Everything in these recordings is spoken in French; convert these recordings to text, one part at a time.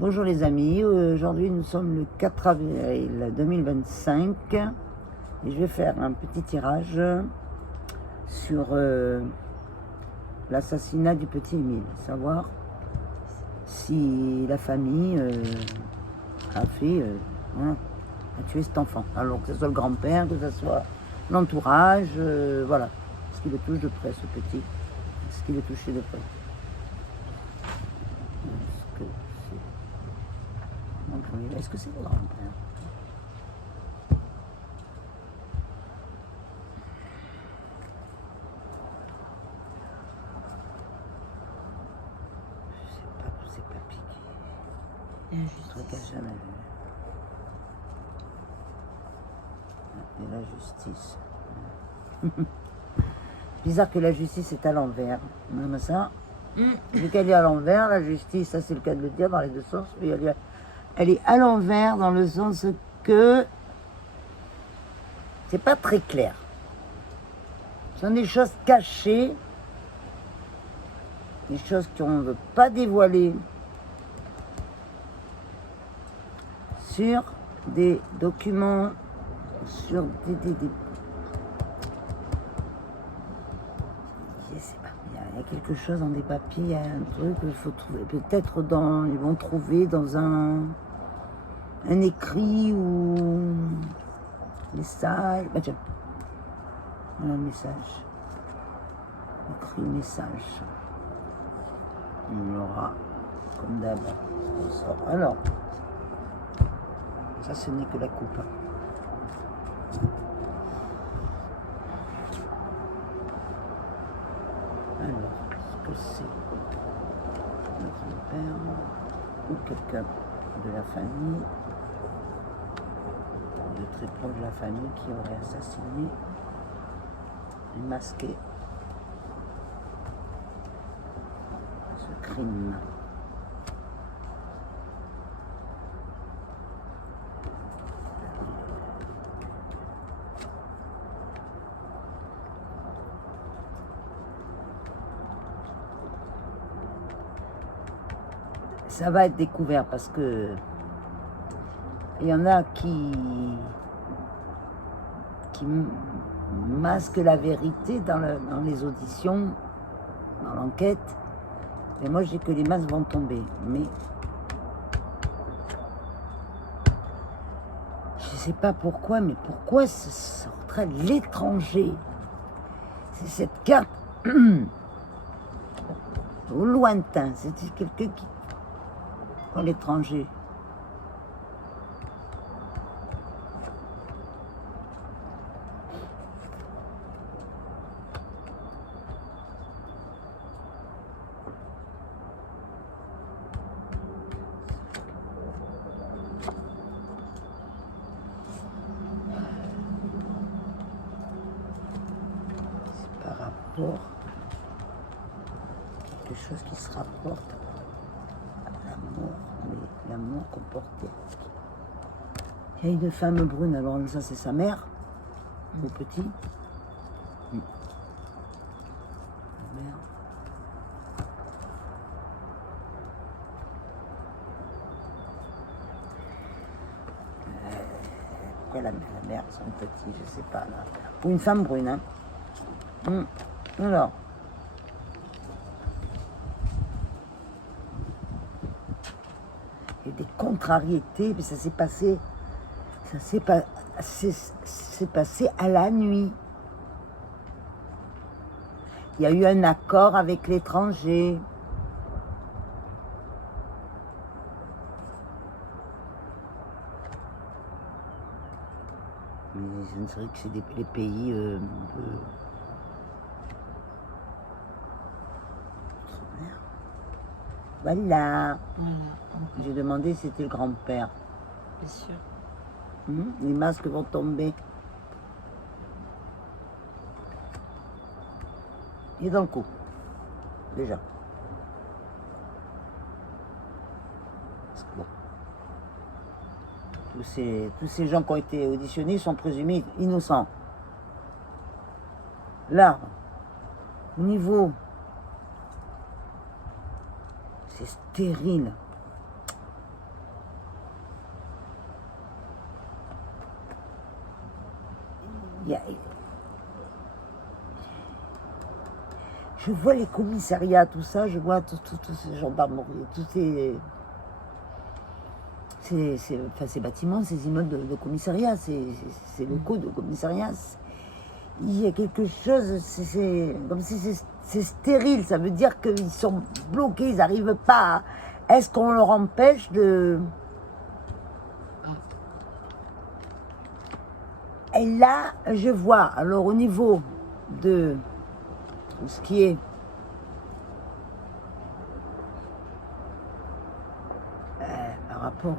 Bonjour les amis, aujourd'hui nous sommes le 4 avril 2025 et je vais faire un petit tirage sur l'assassinat du petit Émile, savoir si la famille a fait, a tué cet enfant, alors que ce soit le grand-père, que ce soit l'entourage, voilà, est-ce qu'il le touche de près ce petit, est-ce qu'il est touché de près. Est-ce que c'est le grand-père? Je sais pas, c'est pas piqué. Je regarde jamais. Et la justice. Bizarre que la justice est à l'envers. Même ça, vu qu'elle est à l'envers, la justice, ça c'est le cas de le dire dans les deux sens, mais elle est à l'envers dans le sens que c'est pas très clair. Ce sont des choses cachées, des choses qu'on ne veut pas dévoiler sur des documents, sur des je sais pas, il y a quelque chose dans des papiers, il y a un truc qu'il faut trouver, peut-être ils vont trouver dans un écrit ou message, bah tiens, voilà le message, écrit message, on l'aura comme d'hab, on sort. Alors, ça ce n'est que la coupe. Alors, est-ce que c'est le grand-père ou quelqu'un de la famille, de très proche de la famille, qui aurait assassiné et masqué ce crime? Ça va être découvert parce que il y en a qui masquent la vérité dans les auditions, dans l'enquête. Et moi, je dis que les masques vont tomber. Mais je ne sais pas pourquoi, mais pourquoi ce sortirait l'étranger? C'est cette carte au lointain. C'est quelqu'un qui... Quand l'étranger. C'est par rapport à quelque chose qui se rapporte à l'amour, mais l'amour comporté. Il y a une femme brune, alors ça c'est sa mère, au petit. La mère. Pourquoi la mère, son petit, je sais pas là. Ou une femme brune, hein. Alors. Il y a des contrariétés, puis ça s'est passé. C'est passé à la nuit. Il y a eu un accord avec l'étranger. Mais c'est vrai que c'est les pays Voilà. J'ai demandé si c'était le grand-père. Bien sûr. Les masques vont tomber. Il est dans le coup. Déjà. Parce que bon. Tous ces gens qui ont été auditionnés sont présumés innocents. Là, au niveau c'est stérile. Je vois les commissariats, tout ça, je vois tous ces gendarmeries, tous ces bâtiments, ces immeubles de commissariat, ces locaux de commissariat. Il y a quelque chose, c'est comme si c'est stérile, ça veut dire qu'ils sont bloqués, ils n'arrivent pas à... Est-ce qu'on leur empêche de... Et là, je vois, alors au niveau de tout ce qui est par rapport,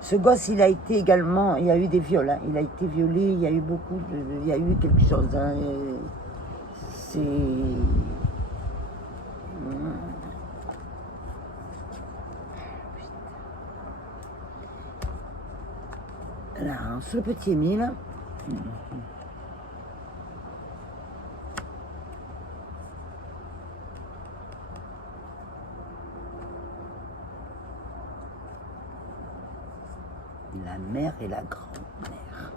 ce gosse, il a été également, il y a eu des viols, hein, il a été violé, il y a eu beaucoup de, il y a eu quelque chose, hein, c'est... Là, hein, sur le petit Émile, la mère et la grand-mère.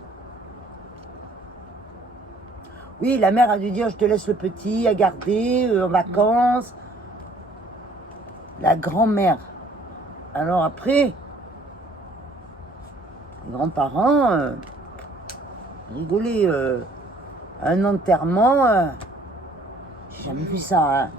Oui, la mère a dû dire, je te laisse le petit à garder en vacances. La grand-mère. Alors après, les grands-parents rigolaient. Un enterrement, j'ai jamais vu ça. Hein.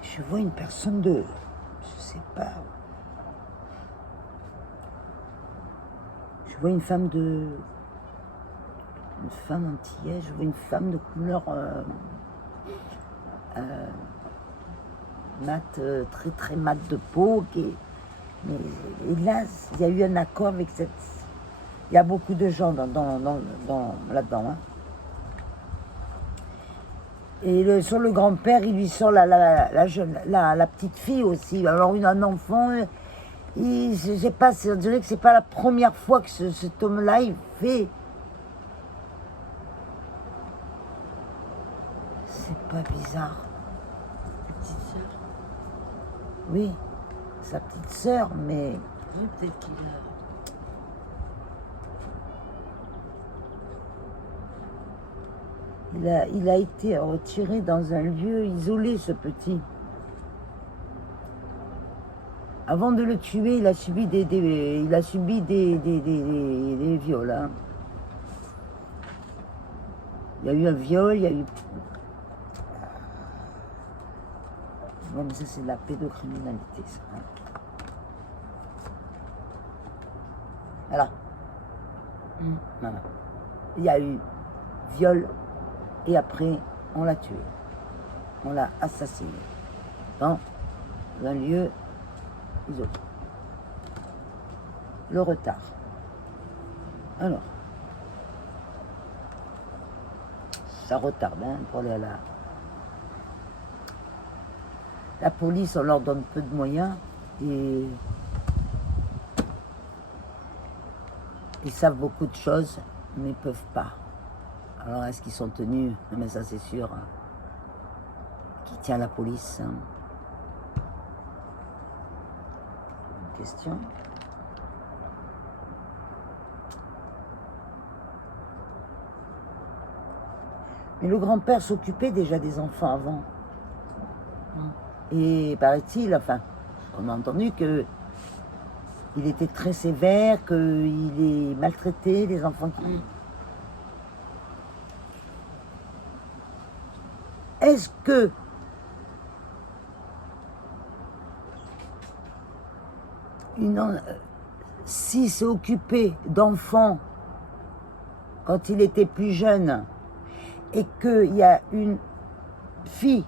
Je vois une personne de... Je sais pas. Je vois une femme de... Une femme antillaise, je vois une femme de couleur mat, très très mat de peau. Mais et là, il y a eu un accord avec cette... Il y a beaucoup de gens là-dedans. Hein. Et sur le grand-père, il lui sort la petite fille aussi. Alors un enfant, je sais pas, on dirait que c'est pas la première fois que cet homme-là, il fait... C'est pas bizarre. Petite sœur. Oui, sa petite sœur, mais... Oui, peut-être qu'il a... Il a été retiré dans un lieu isolé, ce petit. Avant de le tuer, il a subi des viols. Hein. Il y a eu un viol, il y a eu... Ouais, mais ça, c'est de la pédocriminalité, ça. Hein. Voilà. Voilà. Il y a eu viol, et après, on l'a tué. On l'a assassiné. Dans un lieu isolé. Le retard. Alors, ça retarde hein, pour aller à la police, on leur donne peu de moyens et ils savent beaucoup de choses, mais ils ne peuvent pas. Alors, est-ce qu'ils sont tenus? Mais ça, c'est sûr. Hein. Qui tient la police hein. Une question. Mais le grand-père s'occupait déjà des enfants avant. Et paraît-il, enfin, on a entendu que il était très sévère, qu'il est maltraité, les enfants qui... Est-ce que s'il s'est occupé d'enfants quand il était plus jeune et qu'il y a une fille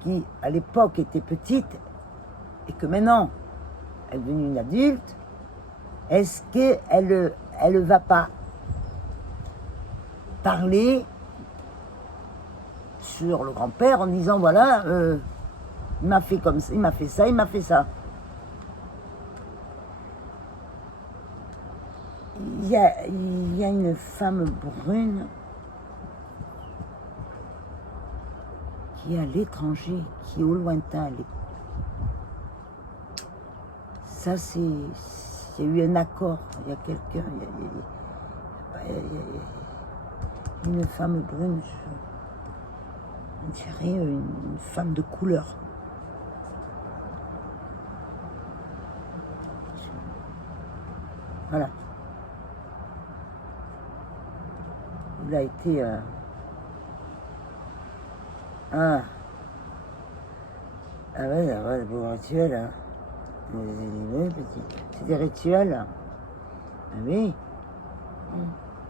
qui à l'époque était petite et que maintenant elle est devenue une adulte, est-ce qu'elle ne va pas parler sur le grand-père en disant voilà, il m'a fait comme ça, il m'a fait ça, il m'a fait ça. il y a une femme brune qui est à l'étranger, qui est au lointain. Ça, il y a eu un accord. Il y a quelqu'un, il y a une femme brune, on dirait une femme de couleur. Voilà. Il a été... Ah ouais, le beau rituel. Hein. C'est des rituels. Ah oui.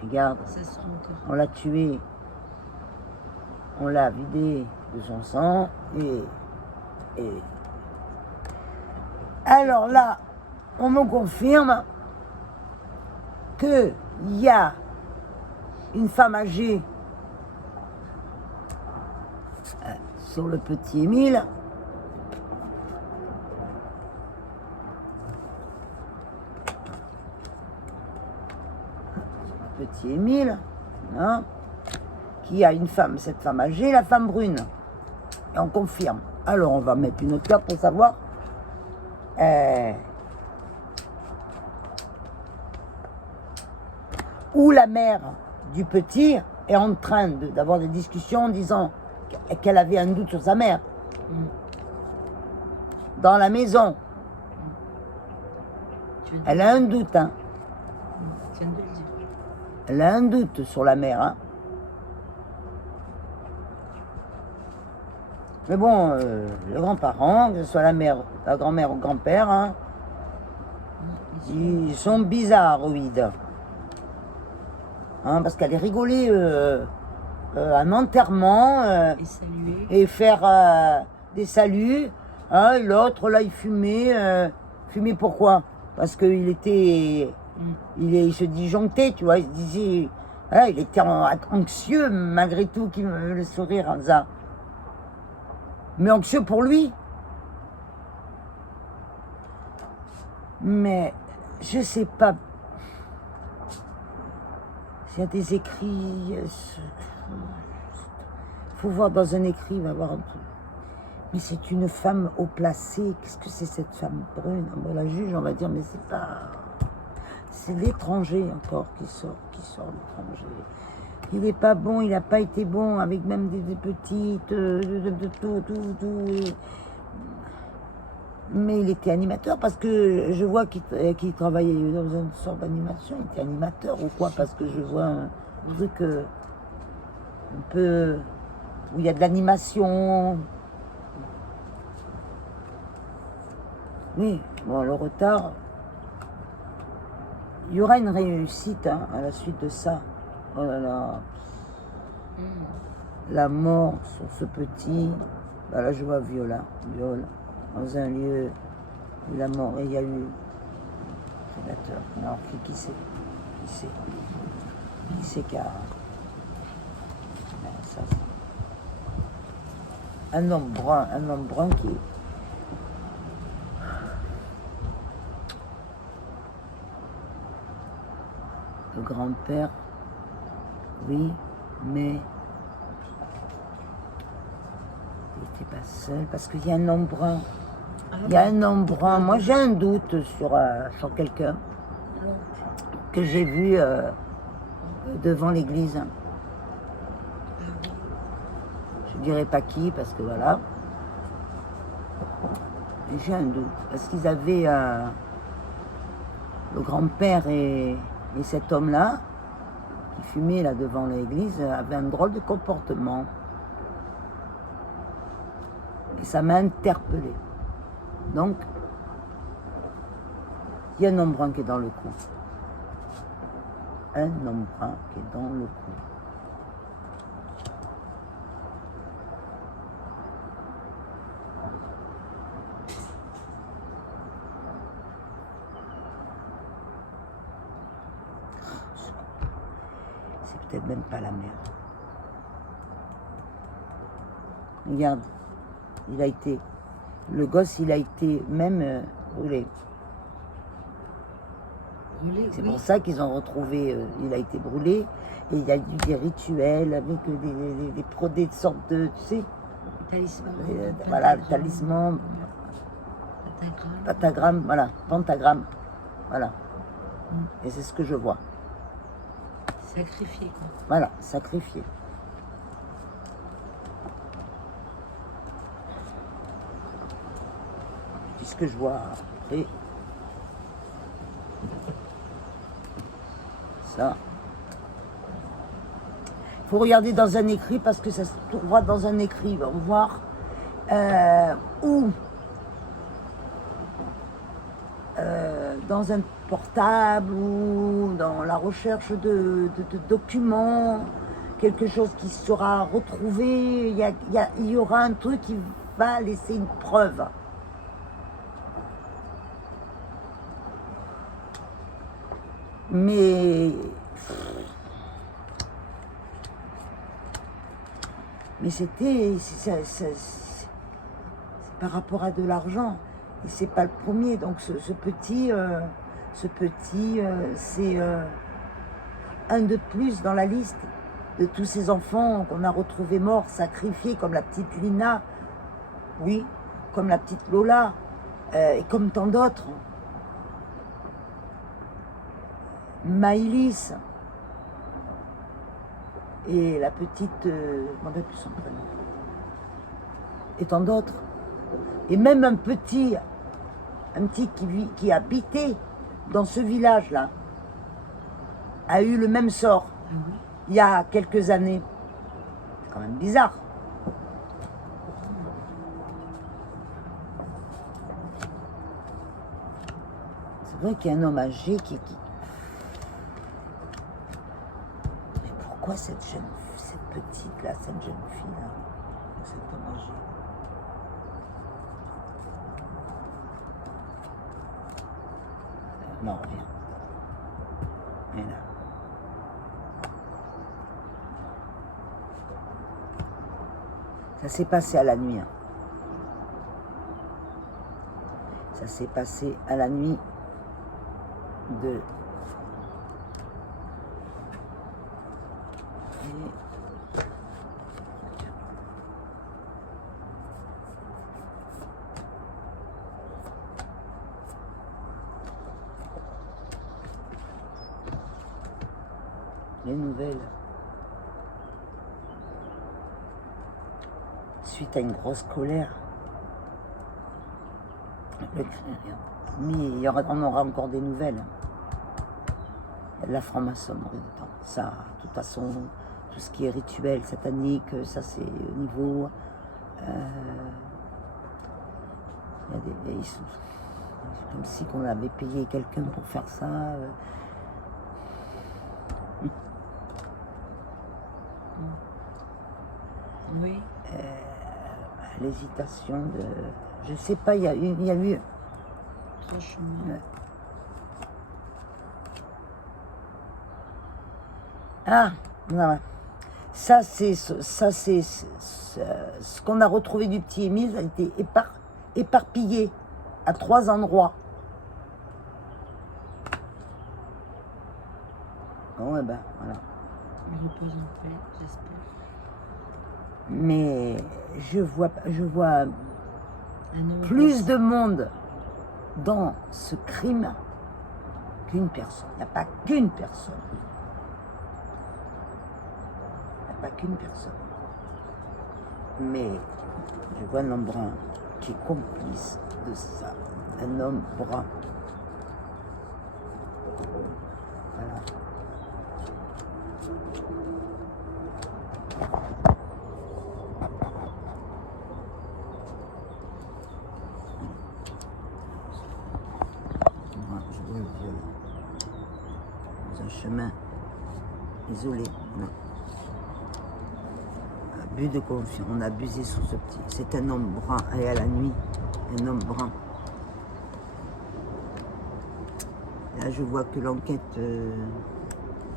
Regarde, Ça sera encore. on l'a tué. On l'a vidé de son sang. Et... Alors là, on me confirme qu'il y a une femme âgée sur le petit Émile. Petit Émile, hein, qui a une femme, cette femme âgée, la femme brune. Et on confirme. Alors on va mettre une autre carte pour savoir. Où la mère du petit est en train d'avoir des discussions en disant qu'elle avait un doute sur sa mère. Dans la maison. Elle a un doute, hein. Tu viens de le dire. Elle a un doute sur la mère, hein. Mais bon, les grands-parents, que ce soit la mère, la grand-mère ou le grand-père, hein, ils sont bizarroïdes. Hein, parce qu'elle est rigolée à un enterrement Et saluer. et faire des saluts. Hein, l'autre, là, il fumait. Fumait pourquoi? Parce qu'il était... Il se disjonctait, tu vois. Il se disait... Voilà, il était anxieux, malgré tout, qui me le sourire en ça. Mais anxieux pour lui. Mais je sais pas. S'il y a des écrits, il faut voir dans un écrit, il va y avoir un truc. Mais c'est une femme haut placée. Qu'est-ce que c'est cette femme brune? Bon, la juge, on va dire, mais c'est pas... C'est l'étranger encore qui sort l'étranger. Il n'est pas bon, il n'a pas été bon, avec même des petites, tout. Mais il était animateur parce que je vois qu'il travaillait dans une sorte d'animation. Il était animateur ou quoi? Parce que je vois un truc un peu où il y a de l'animation. Oui, bon, le retard. Il y aura une réussite hein, à la suite de ça. Oh là là. La mort sur ce petit. Bah là, je vois viol dans un lieu où la mort. Et il y a eu prédateur. Alors, qui c'est? Qui c'est qui a. Ça, un homme brun qui. Le grand-père, oui, mais il n'était pas seul parce qu'il y a un homme brun. Il y a un homme brun. Moi, j'ai un doute sur quelqu'un que j'ai vu devant l'église. Je ne dirais pas qui parce que voilà. Mais j'ai un doute parce qu'ils avaient le grand-père et cet homme-là, qui fumait là devant l'église, avait un drôle de comportement. Et ça m'a interpellée. Donc, il y a un homme brun qui est dans le coup. Un homme brun qui est dans le coup. Peut-être même pas la mère. Regarde, le gosse, il a été même brûlé. Brûlé, C'est oui. pour ça qu'ils ont retrouvé, il a été brûlé, et il y a eu des rituels avec des sortes de, tu sais, Talisman. voilà, le talisman, pentagramme, voilà, pentagramme, voilà. Et c'est ce que je vois. Sacrifié, quoi. Voilà, sacrifié. C'est ce que je vois. Après, ça. Il faut regarder dans un écrit parce que ça se trouvera dans un écrit. On va voir où. Dans un portable ou dans la recherche de documents, quelque chose qui sera retrouvé, il y aura un truc qui va laisser une preuve. Mais c'est par rapport à de l'argent. Et c'est pas le premier. Donc ce petit, c'est un de plus dans la liste de tous ces enfants qu'on a retrouvés morts, sacrifiés, comme la petite Lina, oui, comme la petite Lola, et comme tant d'autres. Maïlis et la petite, je ne me rappelle plus son prénom, et tant d'autres. Et même un petit qui habitait dans ce village-là, a eu le même sort il y a quelques années. C'est quand même bizarre. C'est vrai qu'il y a un homme âgé qui... Mais pourquoi cette petite-là, cette jeune fille-là, cet homme âgé? Non, rien. Rien là. Ça s'est passé à la nuit. Hein. Ça s'est passé à la nuit de... Les nouvelles. Suite à une grosse colère. Mais on aura encore des nouvelles. La franc-maçonnerie dedans. Ça, de toute façon, tout ce qui est rituel satanique, ça c'est au niveau. C'est comme si on avait payé quelqu'un pour faire ça. Oui. L'hésitation de... Je sais pas, il y a eu... Franchement. Ah, voilà. Ça c'est ce qu'on a retrouvé du petit Émile, ça a été éparpillé à 3 endroits. Bon, et ben, voilà. Il repose en paix, j'espère. Mais je vois plus de monde dans ce crime qu'une personne. Il n'y a pas qu'une personne. Il n'y a pas qu'une personne. Mais je vois un homme brun qui est complice de ça. Un homme brun. Voilà. Dans un chemin isolé. Abus de confiance, on a abusé sur ce petit. C'est un homme brun, et à la nuit, un homme brun. Là, je vois que l'enquête a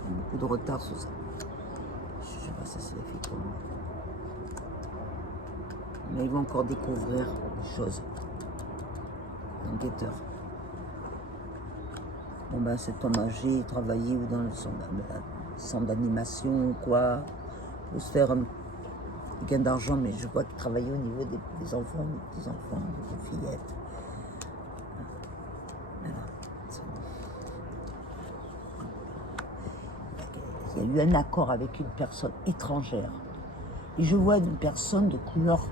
beaucoup de retard sur ça. Je sais pas si ça s'est fait comment. Mais ils vont encore découvrir des choses. Enquêteurs. Bon ben cet homme âgé, il travaillait ou dans le centre d'animation ou quoi, pour se faire un gain d'argent, mais je vois qu'il travaillait au niveau des enfants, des petits-enfants, des fillettes. Voilà. Il y a eu un accord avec une personne étrangère. Et je vois une personne de couleur.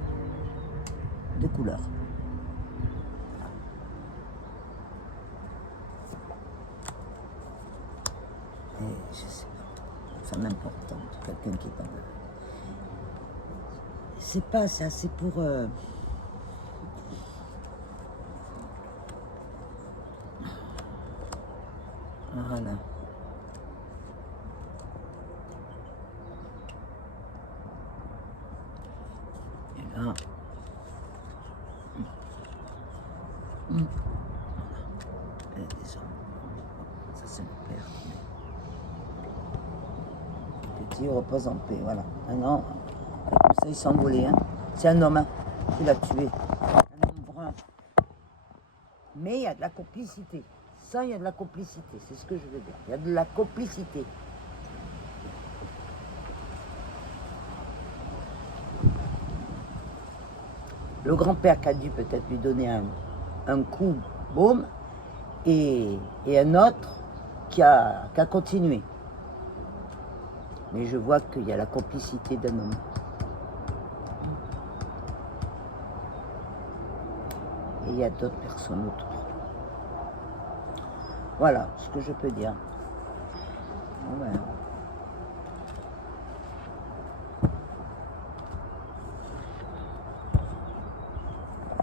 De couleur. Et je sais pas. Ça m'importe. Quelqu'un qui est dans le. C'est pas ça, c'est pour. Voilà. Et là. Et des hommes. Ça, c'est mon père. Petit repose en paix, voilà. Maintenant, comme ça, il s'est envolé. Hein. C'est un homme hein, qui l'a tué. Un homme brun. Mais il y a de la complicité. Ça, il y a de la complicité. C'est ce que je veux dire. Il y a de la complicité. Le grand-père qui a dû peut-être lui donner un coup, boum, et un autre qui a continué. Mais je vois qu'il y a la complicité d'un homme. Et il y a d'autres personnes autour. Voilà ce que je peux dire. Bon ben,